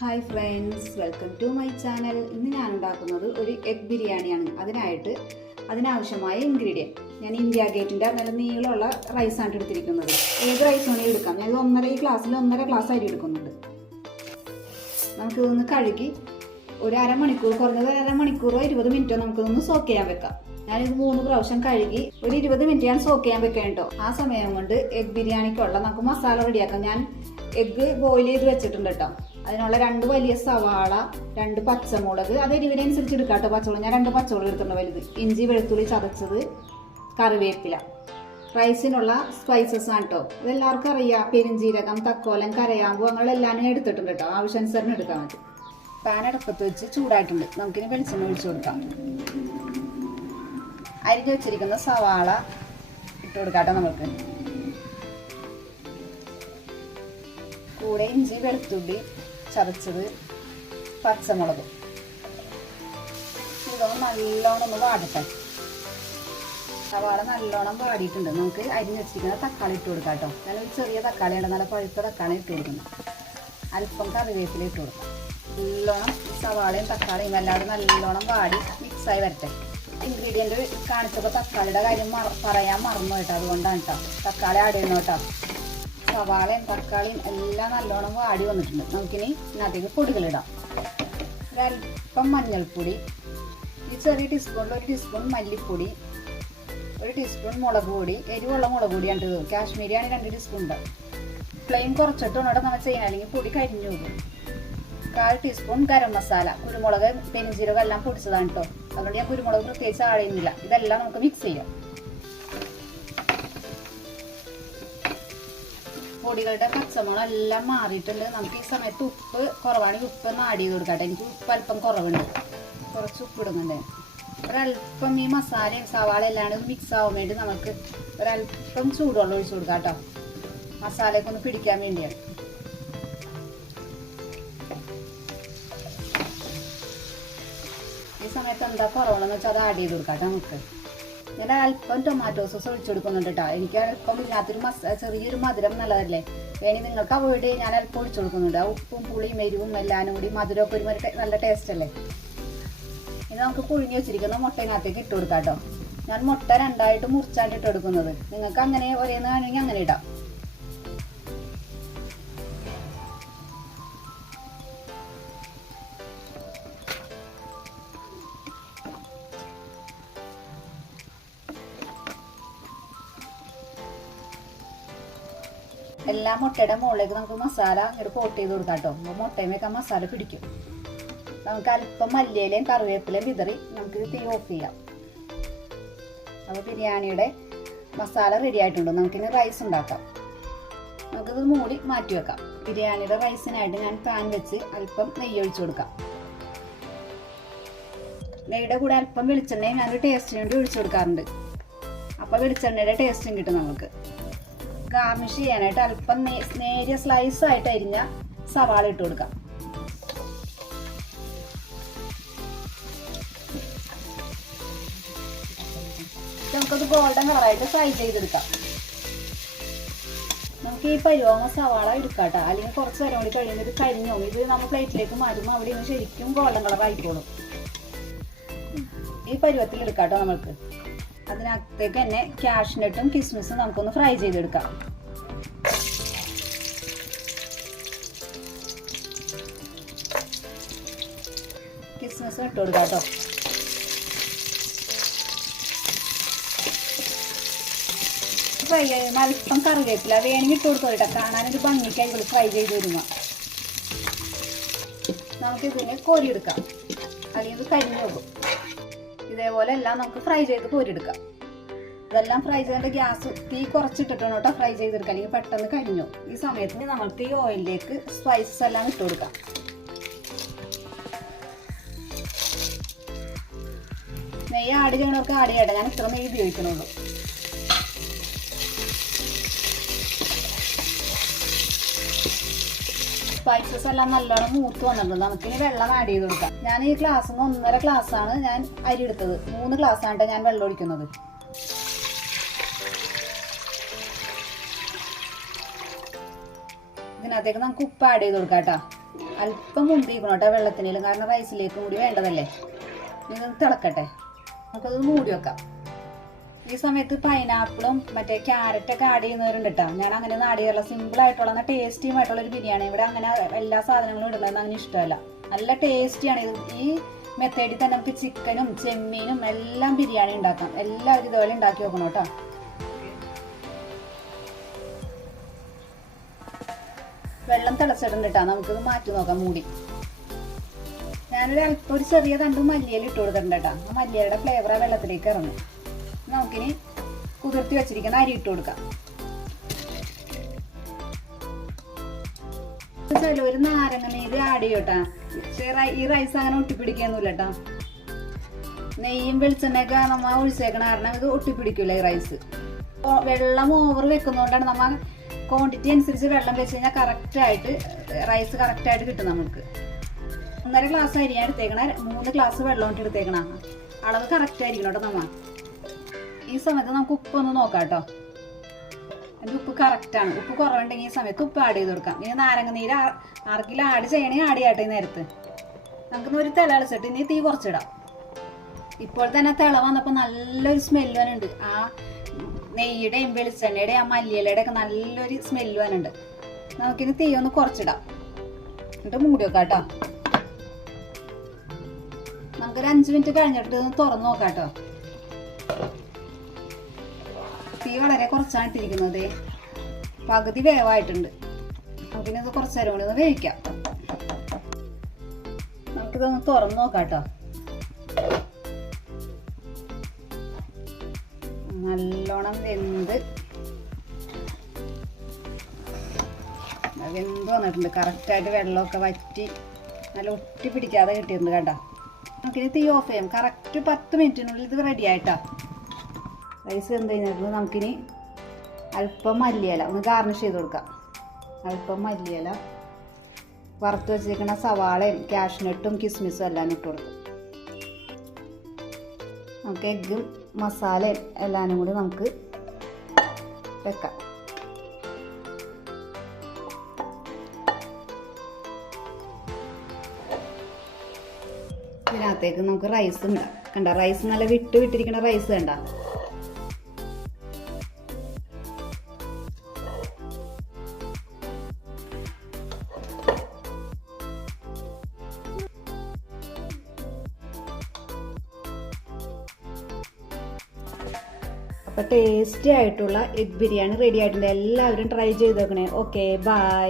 Hi friends welcome to my channel ഇന്ന് ഞാൻ ഉണ്ടാക്കുന്നത് ഒരു എഗ് ബിരിയാണിയാണ്. അതിനായിട്ട് അതിനാവശ്യമായ ഇൻഗ്രീഡിയന്റ് ഞാൻ ഇന്ത്യ ഗേറ്റിന്റെ നല്ല നീളമുള്ള റൈസാണ് എടുത്തിരിക്കുന്നത്. ഏത് റൈസ് വേണമെങ്കിൽ എടുക്കാം. ഞാൻ ഒന്നര ഈ ഗ്ലാസ്സിൽ ഒന്നര ഗ്ലാസ് അരി എടുക്കുന്നുണ്ട്. നമുക്ക് ഇതൊന്ന് കഴുകി ഒരു അരമണിക്കൂർ കുറഞ്ഞത് അരമണിക്കൂറോ ഇരുപത് മിനിറ്റോ നമുക്കിതൊന്ന് സോക്ക് ചെയ്യാൻ വെക്കാം. ഞാനിത് മൂന്ന് പ്രാവശ്യം കഴുകി ഒരു ഇരുപത് മിനിറ്റ് ഞാൻ സോക്ക് ചെയ്യാൻ വെക്കാം കേട്ടോ. ആ സമയം കൊണ്ട് എഗ് ബിരിയാണിക്കുള്ള നമുക്ക് മസാല റെഡിയാക്കാം ഞാൻ എഗ്ഗ് ബോയിൽ ചെയ്ത് വെച്ചിട്ടുണ്ട് കേട്ടോ. അതിനുള്ള രണ്ട് വലിയ സവാള രണ്ട് പച്ചമുളക്. അത് എരിവിനനുസരിച്ച് എടുക്കാം കേട്ടോ പച്ചമുളക്. ഞാൻ രണ്ട് പച്ചമുളക് എടുത്തിട്ടുണ്ട് വലുത്. ഇഞ്ചി വെളുത്തുള്ളി ചതച്ചത് കറിവേപ്പില. റൈസിനുള്ള സ്പൈസസ് ആണ് കേട്ടോ ഇതെല്ലാവർക്കും അറിയാം. പെരിഞ്ചീരകം തക്കോലം കരയാമ്പു അങ്ങനെല്ലാം ഞാൻ എടുത്തിട്ടുണ്ട് കേട്ടോ. ആവശ്യാനുസരണം എടുക്കാൻ മതി പാൻ അടുപ്പത്ത് വെച്ച് ചൂടായിട്ടുണ്ട്. നമുക്കിനി വെളിച്ചെണ്ണ ഒഴിച്ചു കൊടുക്കാം. അരിഞ്ഞു വെച്ചിരിക്കുന്ന സവാള ഇട്ട് കൊടുക്കാട്ടോ നമുക്ക് കൂടെ ഇഞ്ചി വെളുത്തുള്ളി ചതച്ചത് പച്ചമുളക്. ഇതൊന്ന് നല്ലോണം ഒന്ന് വാടട്ടെ. സവാള നല്ലോണം വാടിയിട്ടുണ്ട്. നമുക്ക് അരിഞ്ഞ് വെച്ചിരിക്കുന്ന തക്കാളി ഇട്ട് കൊടുക്കാം കേട്ടോ. ഞാനൊരു ചെറിയ തക്കാളിയാണ് നല്ല പഴുത്ത തക്കാളി ഇട്ട് കൊടുക്കുന്നത് അല്പം കറിവേപ്പില ഇട്ട് കൊടുക്കാം. നല്ലോണം സവാളയും തക്കാളിയും എല്ലാവരും നല്ലോണം വാടി മിക്സായി വരട്ടെ. ഇൻഗ്രീഡിയന്റ് കാണിച്ചപ്പോൾ തക്കാളിയുടെ കാര്യം പറയാൻ മറന്നു കേട്ടോ. അതുകൊണ്ടാണ് കേട്ടോ. തക്കാളി ആഡ് ചെയ്യുന്നു കേട്ടോ. സവാളയും തക്കാളിയും എല്ലാം നല്ലോണം വാടി വന്നിട്ടുണ്ട്. നമുക്കിനി ഇതിനകത്തേക്ക് പൊടികളിടാം ഒരല്പം മഞ്ഞൾപ്പൊടി ഈ ചെറിയ ടീസ്പൂണിൽ ഒരു ടീസ്പൂൺ മല്ലിപ്പൊടി ഒരു ടീസ്പൂൺ മുളക് പൊടി എരിവുള്ള മുളക് പൊടിയാണ് ഇത്. കാശ്മീരിയാണ് രണ്ട് ടീസ്പൂൺ ഉണ്ട്. ഫ്ലെയിം കുറച്ചിട്ട് ഉണ്ടോ നമ്മൾ ചെയ്യാൻ അല്ലെങ്കിൽ പൊടി കരിഞ്ഞു പോകും. കാൽ ടീസ്പൂൺ ഗരം മസാല കുരുമുളക് പെരിഞ്ചീരകം എല്ലാം പൊടിച്ചതാണ് കേട്ടോ അതുകൊണ്ട് ഞാൻ കുരുമുളക് പ്രത്യേകിച്ച് ആഴയുന്നില്ല ഇതെല്ലാം നമുക്ക് മിക്സ് ചെയ്യാം. പൊടികളുടെ പച്ചമുളക് എല്ലാം മാറിയിട്ടുണ്ട്. നമുക്ക് ഈ സമയത്ത് ഉപ്പ് കുറവാണെങ്കിൽ ഉപ്പ് ആഡ് ചെയ്ത് കൊടുക്കട്ടെ എനിക്ക് ഉപ്പ് അല്പം കുറവുണ്ട്. കുറച്ച് ഉപ്പ് ഇടുന്നുണ്ട്. ഒരല്പം ഈ മസാലയും സവാള എല്ലാം മിക്സ് ആവാൻ വേണ്ടി നമുക്ക് ഒരല്പം ചൂടുവെള്ളം ഒഴിച്ചു കൊടുക്കാം കേട്ടോ. മസാലയൊക്കെ ഒന്ന് പിടിക്കാൻ വേണ്ടിയാണ്. ഈ സമയത്ത് എന്താ കുറവുള്ളതെന്ന് വെച്ചാൽ അത് ആഡ് ചെയ്ത് കൊടുക്കാം കേട്ടോ നമുക്ക്. ഞാൻ അല്പം ടൊമാറ്റോ സോസ് ഒഴിച്ചു കൊടുക്കുന്നുണ്ട് കേട്ടോ എനിക്ക് അല്പം ഇതിനകത്തൊരു മസ ചെറിയൊരു മധുരം നല്ലതല്ലേ? വേണി നിങ്ങൾക്ക് അവോയ്ഡ് ഞാൻ അല്പം ഒഴിച്ചു കൊടുക്കുന്നുണ്ട്. ആ ഉപ്പും പുളിയും എരിവും എല്ലാം കൂടി മധുരമൊക്കെ ഒരു നല്ല ടേസ്റ്റ് അല്ലേ? ഇനി നമുക്ക് പുഴുങ്ങി വെച്ചിരിക്കുന്ന മുട്ടയിനകത്തേക്ക് ഇട്ട് കൊടുക്കാം കേട്ടോ ഞാൻ മുട്ട രണ്ടായിട്ട് മുറിച്ചാണ് ഇട്ട് കൊടുക്കുന്നത്. നിങ്ങൾക്ക് അങ്ങനെ ഒരേന്ന് വേണമെങ്കിൽ അങ്ങനെ ഇടാം. എല്ലാ മുട്ടയുടെ മുകളിലേക്ക് നമുക്ക് മസാല ഇങ്ങോട്ട് കോട്ട് ചെയ്ത് കൊടുക്കാം കേട്ടോ. അപ്പോൾ മുട്ടയുമൊക്കെ മസാല പിടിക്കും. നമുക്ക് അല്പം മല്ലിയിലയും കറിവേപ്പിലയും വിതറി നമുക്ക് തീ ഓഫ് ചെയ്യാം. അപ്പോൾ ബിരിയാണിയുടെ മസാല റെഡി ആയിട്ടുണ്ട്. നമുക്കിനി റൈസ് ഉണ്ടാക്കാം. നമുക്കിത് മൂടി മാറ്റി വെക്കാം. ബിരിയാണിയുടെ റൈസിനായിട്ട് ഞാൻ പാൻ വെച്ച് അല്പം നെയ്യ് ഒഴിച്ചു കൊടുക്കാം. നെയ്യുടെ കൂടെ അല്പം വെളിച്ചെണ്ണയും ഞാൻ ടേസ്റ്റിന് വേണ്ടി ഒഴിച്ചു കൊടുക്കാറുണ്ട്. അപ്പോൾ വെളിച്ചെണ്ണയുടെ ടേസ്റ്റും കിട്ടും നമുക്ക്. ഗാർണിഷ് ചെയ്യാനായിട്ട് അല്പം നേരിയ സ്ലൈസ് ആയിട്ട് അരിഞ്ഞ സവാള ഇട്ട് കൊടുക്കാം. നമുക്കത് ഗോൾഡൻ കളറായിട്ട് ഫ്രൈ ചെയ്തെടുക്കാം. നമുക്ക് ഈ പരുവാങ്ങ സവാള എടുക്കാം കേട്ടോ അല്ലെങ്കിൽ കുറച്ച് നേരം കൂടി കഴിയുമ്പോൾ ഇത് കരിഞ്ഞു? ഇത് നമ്മൾ പ്ലേറ്റിലേക്ക് മാറ്റുമ്പോൾ അവിടെ ശരിക്കും ഗോൾഡൻ കളർ ആയിക്കോളും. ഈ പരുവത്തിൽ എടുക്കാം കേട്ടോ നമ്മൾക്ക്. അതിനകത്തേക്ക് തന്നെ ക്യാഷ്നട്ടും കിസ്മിസും നമുക്കൊന്ന് ഫ്രൈ ചെയ്തെടുക്കാം. കിസ്മിസും ഇട്ട് കൊടുക്കാം കേട്ടോ. ഫ്രൈ ചെയ്യുമ്പോൾ അല്പം കറിവേപ്പില വേണമെങ്കിൽ ഇട്ട് കൊടുത്തോ കേട്ടോ. കാണാനൊരു ഭംഗിക്കായി ഫ്രൈ ചെയ്ത് വരുമ്പോൾ നമുക്കിതിനെ കോരിയെടുക്കാം. അല്ലെങ്കിൽ കരിഞ്ഞു പോകും. ഇതേപോലെ എല്ലാം നമുക്ക് ഫ്രൈ ചെയ്ത് കോരിയെടുക്കാം. ഇതെല്ലാം ഫ്രൈ ചെയ്യേണ്ട ഗ്യാസ് തീ കുറച്ചിട്ടിട്ടാണ് കേട്ടോ ഫ്രൈ ചെയ്തെടുക്കുക. അല്ലെങ്കിൽ പെട്ടെന്ന് കഴിഞ്ഞു ഈ സമയത്തിന് നമുക്ക് ഈ ഓയിലിലേക്ക് സ്പൈസസ് എല്ലാം ഇട്ട് കൊടുക്കാം. നെയ്യ് ആഡ് ചെയ്യണവർക്ക് ആഡ് ചെയ്യട്ടെ ഞാൻ ഇത്ര നെയ്യ് ഉപയോഗിക്കണുള്ളൂ സ്പൈസസ് എല്ലാം നല്ലോണം മൂത്ത് വന്നിട്ടുണ്ട്. നമുക്കിനി വെള്ളം ആഡ് ചെയ്ത് കൊടുക്കാം. ഞാൻ ഈ ഗ്ലാസ്സിന് ഒന്നര ആണ് ഞാൻ അരി എടുത്തത്. മൂന്ന് ഗ്ലാസ് ആണ് ഞാൻ വെള്ളം ഒഴിക്കുന്നത്. ഇതിനകത്തേക്ക് നമുക്ക് ഉപ്പ് ആഡ് ചെയ്ത് കൊടുക്കാം കേട്ടോ അല്പം മുമ്പിക്കണം കേട്ടോ വെള്ളത്തിനേലും. കാരണം റൈസിലേക്കും കൂടി വേണ്ടതല്ലേ? ഇത് തിളക്കട്ടെ. നമുക്കത് മൂടി വെക്കാം. ഈ സമയത്ത് പൈനാപ്പിളും മറ്റേ ക്യാരറ്റൊക്കെ ആഡ് ചെയ്യുന്നവരുണ്ട് കേട്ടോ ഞാൻ അങ്ങനെ ഒന്നും ആഡ് ചെയ്യാറില്ല. സിമ്പിൾ ആയിട്ടുള്ള ടേസ്റ്റിയും ആയിട്ടുള്ള ഒരു ബിരിയാണി. ഇവിടെ അങ്ങനെ എല്ലാ സാധനങ്ങളും ഇടുന്നതെന്ന് അങ്ങനെ ഇഷ്ടമല്ല. നല്ല ടേസ്റ്റിയാണ് ഇത് ഈ മെത്തേഡിൽ തന്നെ നമുക്ക് ചിക്കനും ചെമ്മീനും എല്ലാം ബിരിയാണി ഉണ്ടാക്കാം. എല്ലാവരും ഇതുപോലെ ഉണ്ടാക്കി നോക്കണം കേട്ടോ. വെള്ളം തിളച്ചിടുന്നുണ്ട് കേട്ടോ നമുക്കിത് മാറ്റി നോക്കാം മൂടി. ഞാനൊരു അല്പം ഒരു ചെറിയ തണ്ട് മല്ലിയില ഇട്ട് കൊടുത്തിട്ടുണ്ട് കേട്ടോ ആ മല്ലിയുടെ ഫ്ലേവർ ആ വെള്ളത്തിലേക്ക് ഇറങ്ങും. നമുക്കിനി കുതിർത്തി വെച്ചിരിക്കുന്ന അരി ഇട്ട് കൊടുക്കാം. ചിലവര് നാരങ്ങ നീര് ആഡ് ചെയ്യോട്ടാ. ഈ റൈസ് അങ്ങനെ ഒട്ടിപ്പിടിക്കൊന്നുമില്ല കേട്ടാ നെയ്യും വെളിച്ചെണ്ണയൊക്കെ നമ്മ ഒഴിച്ചേക്കണ കാരണം ഇത് ഒട്ടിപ്പിടിക്കില്ല ഈ റൈസ് വെള്ളം ഓവർ വെക്കുന്നതുകൊണ്ടാണ് നമ്മ ക്വാണ്ടിറ്റി അനുസരിച്ച് വെള്ളം വെച്ച് കഴിഞ്ഞാൽ കറക്റ്റ് ആയിട്ട് റൈസ് കറക്റ്റ് ആയിട്ട് കിട്ടും നമുക്ക്. ഒന്നര ഗ്ലാസ് അരിയാണ് എടുത്തേക്കണ. മൂന്ന് ഗ്ലാസ് വെള്ളം ഇട്ട് എടുത്തേക്കണ. അളവ് കറക്റ്റ് ആയിരിക്കണം കേട്ടോ നമ്മ. ഈ സമയത്ത് നമുക്ക് ഉപ്പ് ഒന്ന് നോക്കാം കേട്ടോ. അതിന്റെ ഉപ്പ് കറക്റ്റാണ് ഉപ്പ് കുറവുണ്ടെങ്കിൽ ഈ സമയത്ത് ഉപ്പ് ആഡ് ചെയ്ത് കൊടുക്കാം. ഇനി നാരങ്ങ നീര് ആ- ആർക്കെങ്കിലും ആഡ് ചെയ്യണേ ആഡ് ചെയ്യട്ടെ ഈ നേരത്ത്. നമുക്ക് ഒരു തിള അളിച്ചിട്ട് ഇനി തീ കുറച്ചിടാം. ഇപ്പോൾ തന്നെ തിള വന്നപ്പോൾ നല്ലൊരു സ്മെല്ല് വരുന്നുണ്ട് ആ നെയ്യുടെയും വെളിച്ചെണ്ണയുടെയും ആ മല്ലിയിലയുടെ ഒക്കെ നല്ലൊരു സ്മെല്ല് വരുന്നുണ്ട് നമുക്കിനി തീ ഒന്ന് കുറച്ചിടാം. എന്നിട്ട് മൂടി വെക്കാം കേട്ടോ. നമുക്കൊരു അഞ്ച് മിനിറ്റ് കഴിഞ്ഞിട്ട് തുറന്നു നോക്കാം കേട്ടോ. തീ വളരെ കുറച്ചാണ് ഇട്ടിരിക്കുന്നത്. പകുതി വേവായിട്ടുണ്ട്. നമുക്കിനി ഇത് കുറച്ച് നേരം കൂടി ഒന്ന് വേവിക്കാം. നമുക്കിതൊന്ന് തുറന്ന് നോക്കാം കേട്ടോ. നല്ലോണം വെന്ത് വെന്ത് വന്നിട്ടുണ്ട്. കറക്റ്റായിട്ട് വെള്ളമൊക്കെ വറ്റി നല്ല ഒട്ടി പിടിക്കാതെ കിട്ടിയിട്ടുണ്ട് കേട്ടോ. നമുക്കിനി തീ ഓഫ് ചെയ്യാം. കറക്റ്റ് പത്ത് മിനിറ്റിനുള്ളിൽ ഇത് റെഡി ആയിട്ടാ. റൈസ് വെന്ത് കഴിഞ്ഞിട്ട് നമുക്കിനി അല്പം മല്ലിയില ഒന്ന് ഗാർണിഷ് ചെയ്ത് കൊടുക്കാം. അല്പം മല്ലിയില വറുത്ത് വെച്ചിരിക്കുന്ന സവാളയും കാഷ്നട്ടും കിസ്മിസും എല്ലാം ഇട്ട് കൊടുക്കും. നമുക്ക് എഗ്ഗും മസാലയും എല്ലാം കൂടി നമുക്ക് വെക്കാം. ഇതിനകത്തേക്ക് നമുക്ക് റൈസ് ഉണ്ടാകും കണ്ട? റൈസ് നല്ല വിട്ട് വിട്ടിരിക്കുന്ന റൈസ് കണ്ട? അപ്പൊ ടേസ്റ്റി ആയിട്ടുള്ള എഗ് ബിരിയാണി റെഡി ആയിട്ടുണ്ട്. എല്ലാവരും ട്രൈ ചെയ്ത് നോക്കണേ ഓക്കെ ബൈ